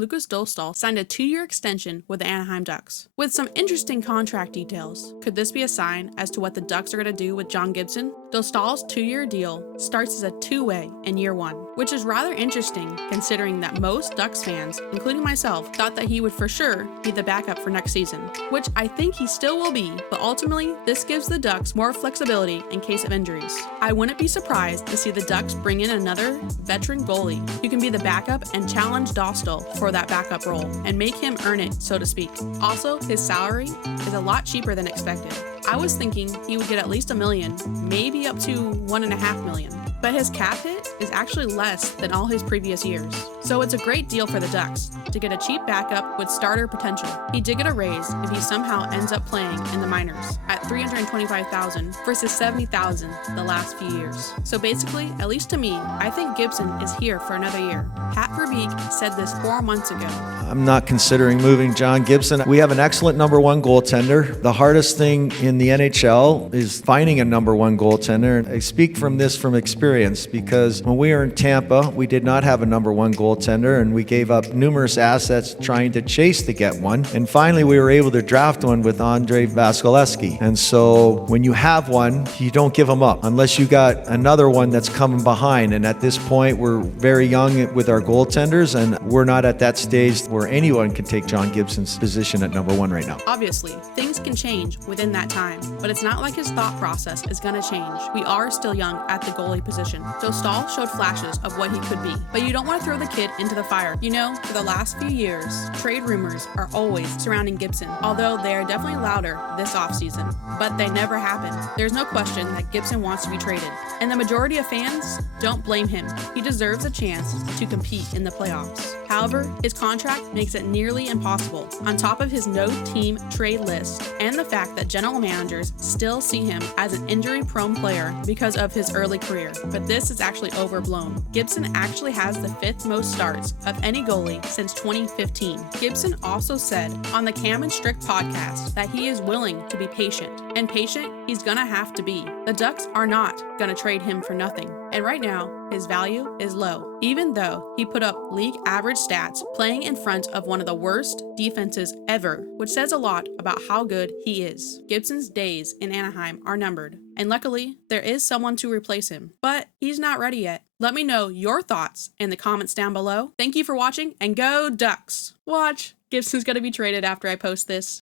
Lukáš Dostál signed a 2-year extension with the Anaheim Ducks, with some interesting contract details. Could this be a sign as to what the Ducks are going to do with John Gibson? Dostál's 2-year deal starts as a two-way in year 1, which is rather interesting considering that most Ducks fans, including myself, thought that he would for sure be the backup for next season, which I think he still will be, but ultimately this gives the Ducks more flexibility in case of injuries. I wouldn't be surprised to see the Ducks bring in another veteran goalie who can be the backup and challenge Dostál for that backup role and make him earn it, so to speak. Also, his salary is a lot cheaper than expected. I was thinking he would get at least $1 million, maybe up to $1.5 million. But his cap hit is actually less than all his previous years. So it's a great deal for the Ducks to get a cheap backup with starter potential. He did get a raise if he somehow ends up playing in the minors at $325,000 versus $70,000 the last few years. So basically, at least to me, I think Gibson is here for another year. Pat Verbeek said this 4 months ago. I'm not considering moving John Gibson. We have an excellent number one goaltender. The hardest thing in the NHL is finding a number one goaltender. I speak from this from experience because when we were in Tampa, we did not have a number one goaltender and we gave up numerous assets trying to chase to get one. And finally, we were able to draft one with Andrei Vasilevskiy. And so when you have one, you don't give them up unless you got another one that's coming behind. And at this point, we're very young with our goaltenders and we're not at that stage where anyone can take John Gibson's position at number one right now. Obviously, things can change within that time, but it's not like his thought process is going to change. We are still young at the goalie position. Dostál showed flashes of what he could be, but you don't want to throw the kid into the fire. You know, for the last few years, trade rumors are always surrounding Gibson, although they are definitely louder this offseason, but they never happen. There's no question that Gibson wants to be traded, and the majority of fans don't blame him. He deserves a chance to compete in the playoffs. However, his contract makes it nearly impossible, on top of his no-team trade list and the fact that general managers still see him as an injury-prone player because of his early career. But this is actually overblown. Gibson actually has the 5th most starts of any goalie since 2015. Gibson also said on the Cam and Strick podcast that he is willing to be patient, and patient he's gonna have to be. The Ducks are not gonna trade him for nothing, and right now, his value is low, even though he put up league average stats playing in front of one of the worst defenses ever, which says a lot about how good he is. Gibson's days in Anaheim are numbered, and luckily, there is someone to replace him, but he's not ready yet. Let me know your thoughts in the comments down below. Thank you for watching, and go Ducks! Watch, Gibson's gonna be traded after I post this.